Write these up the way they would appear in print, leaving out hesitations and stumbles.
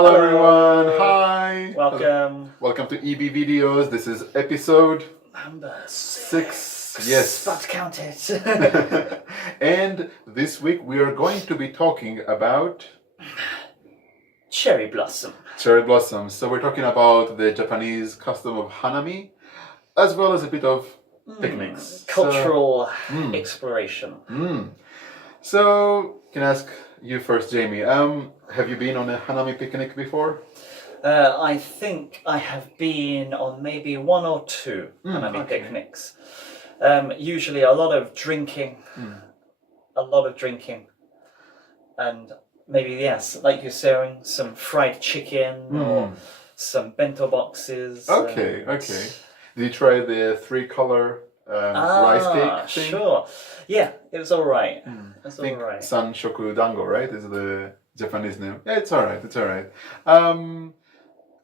Hello everyone, hi! Welcome. Welcome to EB Videos. This is episode Number 6. Yes. But count it. And this week we are going to be talking about Cherry blossom. cherry blossoms. So we're talking about the Japanese custom of Hanami, as well as a bit of picnics. Cultural exploration. So, can I ask you first, Jamie? Have you been on a Hanami picnic before? I think I have been on maybe one or two Hanami picnics. Usually a lot of drinking. And maybe, yes, like you're saying, some fried chicken or some bento boxes. Okay. Did you try the 3-color rice cake thing? Sure. Yeah, it was all right. I think Sanshoku Dango, right, is the Japanese name. Yeah, it's all right.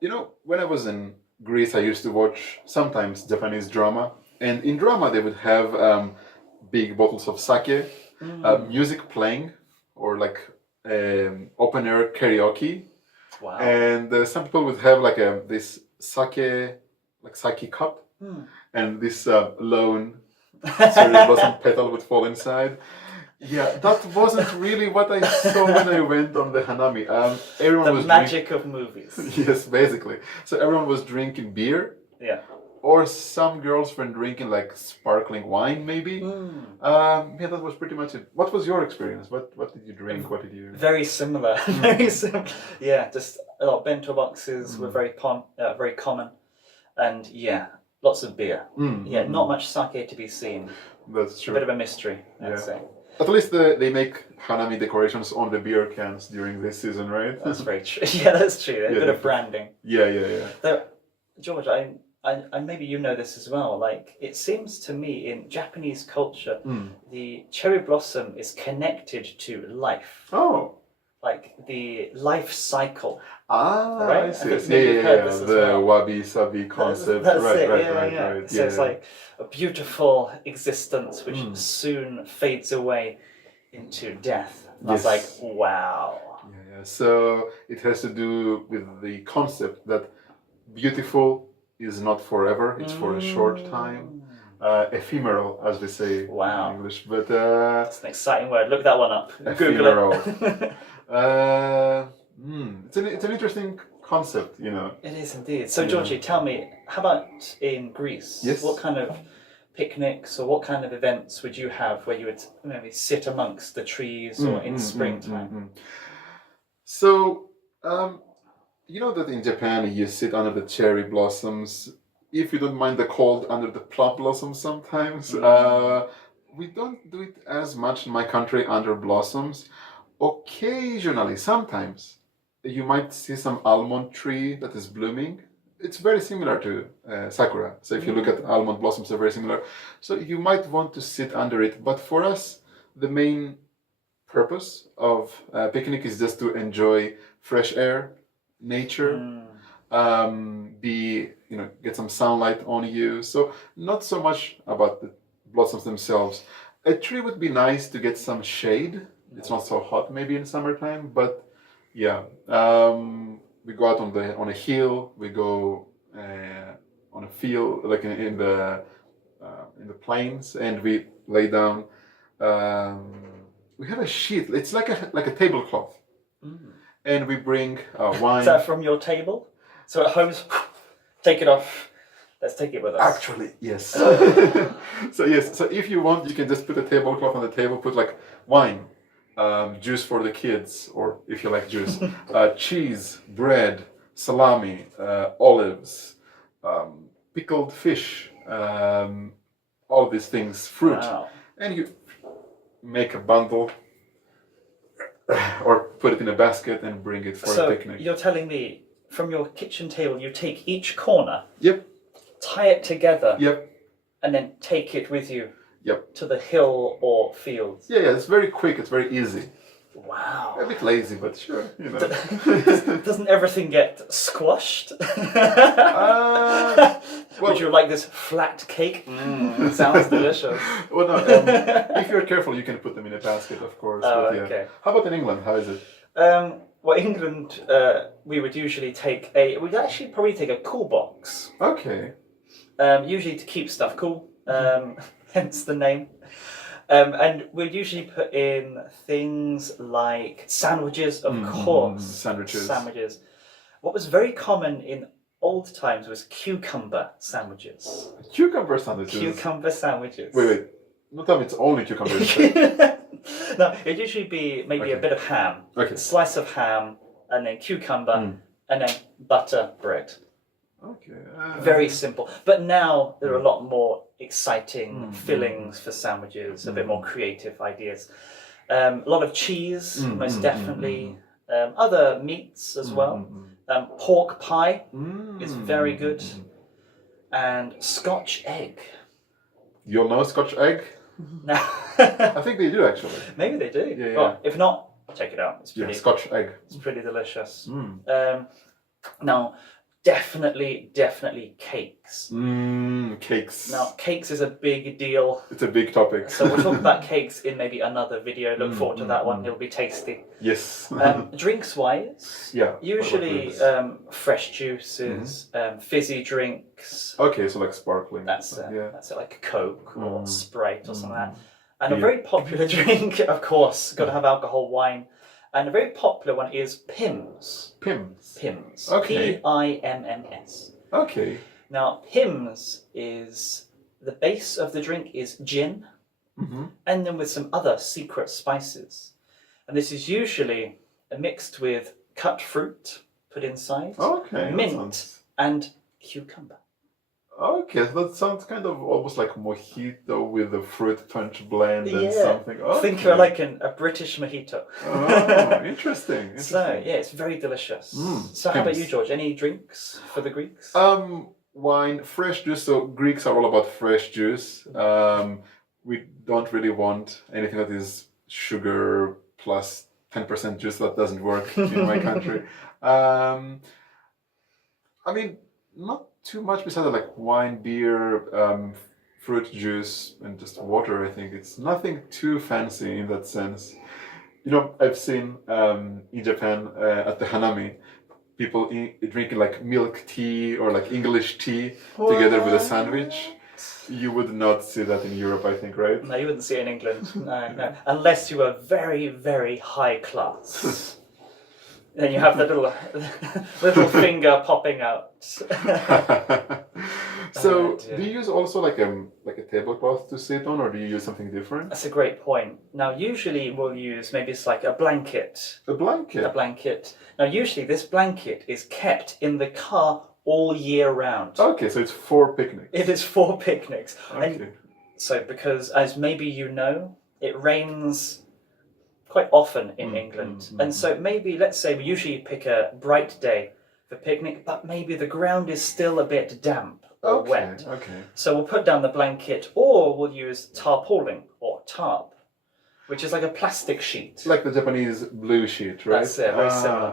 You know, when I was in Greece, I used to watch sometimes Japanese drama. And in drama, they would have big bottles of sake, music playing, or like open-air karaoke. Wow. And some people would have like this sake cup. And this lone cherry blossom petal would fall inside. Yeah, that wasn't really what I saw when I went on the Hanami. Everyone was magic of movies. Yes, basically. So everyone was drinking beer. Yeah. Or some girls were drinking like sparkling wine, maybe. Yeah, that was pretty much it. What was your experience? What did you drink? What did you? Very similar. Very similar. Yeah, just a lot of bento boxes were very common, and yeah, lots of beer. Not much sake to be seen. That's true. A bit of a mystery, I'd say. At least they make Hanami decorations on the beer cans during this season, right? That's very true. Yeah, that's true. A bit of branding. Yeah. Though, George, I maybe you know this as well. Like, it seems to me in Japanese culture, the cherry blossom is connected to life. Oh. Like the life cycle. Right? I see. Yeah. The wabi-sabi concept. That's right. Right. So it's like a beautiful existence which soon fades away into death. And I was like, wow. Yeah. So it has to do with the concept that beautiful is not forever, it's for a short time. Ephemeral, as we say in English. But that's an exciting word. Look that one up. Ephemeral. Google it. It's an interesting concept, you know. It is indeed. So, Georgie, tell me, how about in Greece? Yes. What kind of picnics or what kind of events would you have where you would maybe sit amongst the trees or in springtime? So, you know that in Japan you sit under the cherry blossoms, if you don't mind the cold, under the plum blossoms sometimes. We don't do it as much in my country under blossoms. Occasionally, sometimes, you might see some almond tree that is blooming. It's very similar to sakura. So if you look at almond blossoms, they're very similar. So you might want to sit under it. But for us, the main purpose of picnic is just to enjoy fresh air, nature, get some sunlight on you. So not so much about the blossoms themselves. A tree would be nice to get some shade. It's not so hot maybe in summertime, but yeah. We go out on a hill. We go on a field, like in the plains, and we lay down. We have a sheet. It's like a tablecloth. And we bring wine. Is that from your table? So at home, take it off. Let's take it with us. Actually, yes. So if you want, you can just put a tablecloth on the table, put like wine, juice for the kids, or if you like juice, cheese, bread, salami, olives, pickled fish, all these things, fruit. And you make a bundle or put it in a basket and bring it for a picnic. So you're telling me from your kitchen table you take each corner, tie it together, and then take it with you to the hill or fields. Yeah, it's very quick, it's very easy. Wow. A bit lazy, but sure, you know. Doesn't everything get squashed? Would you like this flat cake? Sounds delicious. Well, no, if you're careful, you can put them in a basket, of course. Okay. How about in England? How is it? Well, England, we would usually we'd actually probably take a cool box. Okay. Usually to keep stuff cool, hence the name. And we'd usually put in things like sandwiches, of course. Sandwiches. What was very common in old times was cucumber sandwiches. Cucumber sandwiches? Cucumber sandwiches. Wait. Not that it's only cucumbers. No, it'd usually be maybe a bit of ham, a slice of ham, and then cucumber, and then butter, bread. Okay. Very simple. But now there are a lot more exciting fillings for sandwiches, a bit more creative ideas. A lot of cheese, most definitely. Other meats as well. Pork pie is very good. And Scotch egg. You'll know Scotch egg? No. I think they do, actually. Maybe they do. Yeah. Well, if not, check it out. It's pretty. Yeah, Scotch egg. It's pretty delicious. Now, definitely cakes. Cakes. Now, cakes is a big deal. It's a big topic. So we'll talk about cakes in maybe another video. Look forward to that one. It'll be tasty. Yes. Drinks-wise, usually fresh juices, fizzy drinks. Okay, so like sparkling. That's it, like Coke or Sprite or something like that. And a very popular drink, of course, got to have alcohol, wine. And a very popular one is Pimm's. Pimm's. Okay. P-I-M-M-S. Okay. Now, Pimm's is, the base of the drink is gin, and then with some other secret spices. And this is usually mixed with cut fruit put inside, mint, and cucumber. Okay, so that sounds kind of almost like mojito with a fruit punch blend and something. Okay. Think of it like a British mojito. Oh, interesting. So, yeah, it's very delicious. So how about you, George? Any drinks for the Greeks? Wine, fresh juice. So Greeks are all about fresh juice. We don't really want anything that is sugar plus 10% juice. That doesn't work in my country. I mean, not too much besides like wine, beer, fruit juice, and just water. I think it's nothing too fancy in that sense. You know, I've seen in Japan at the Hanami, people drinking like milk tea or like English tea together with a sandwich. You would not see that in Europe, I think, right? No, you wouldn't see it in England. No. Unless you were very, very high class. Then you have the little finger popping out. So, do you use also like a tablecloth to sit on, or do you use something different? That's a great point. Now, usually we'll use maybe it's like a blanket. A blanket. A blanket. Now, usually this blanket is kept in the car all year round. Okay, so it's for picnics. It is for picnics. Okay. And so, because as maybe you know, it rains quite often in England. And so maybe, let's say we usually pick a bright day for picnic, but maybe the ground is still a bit damp or wet. Okay. So we'll put down the blanket, or we'll use tarpaulin or tarp, which is like a plastic sheet. Like the Japanese blue sheet, right? That's it,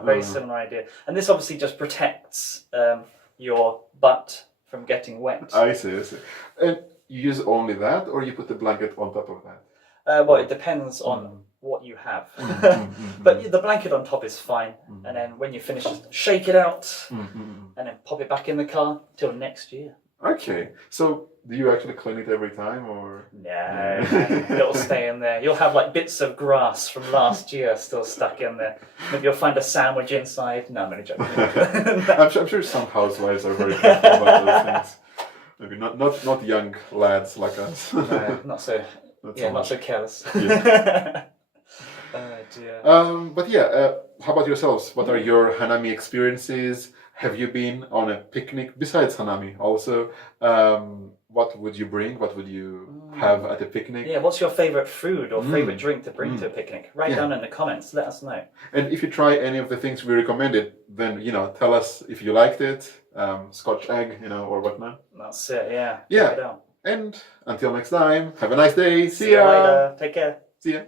very similar idea. And this obviously just protects your butt from getting wet. I see. And you use only that, or you put the blanket on top of that? Well, it depends on what you have. But the blanket on top is fine. And then when you finish, just shake it out and then pop it back in the car till next year. Okay. So do you actually clean it every time, or? No, it'll stay in there. You'll have like bits of grass from last year still stuck in there. Maybe you'll find a sandwich inside. No, I'm only joking. I'm sure some housewives are very careful about those things. Maybe not young lads like us. No, not so careless. Yeah. Oh dear. But yeah, how about yourselves? What are your Hanami experiences? Have you been on a picnic besides Hanami? Also, what would you bring? What would you have at a picnic? Yeah, what's your favorite food or favorite drink to bring to a picnic? Write down in the comments. Let us know. And if you try any of the things we recommended, then tell us if you liked it. Scotch egg, or whatnot. That's it. Yeah. Yeah. Check it out. And until next time, have a nice day. See you later. Take care. See ya.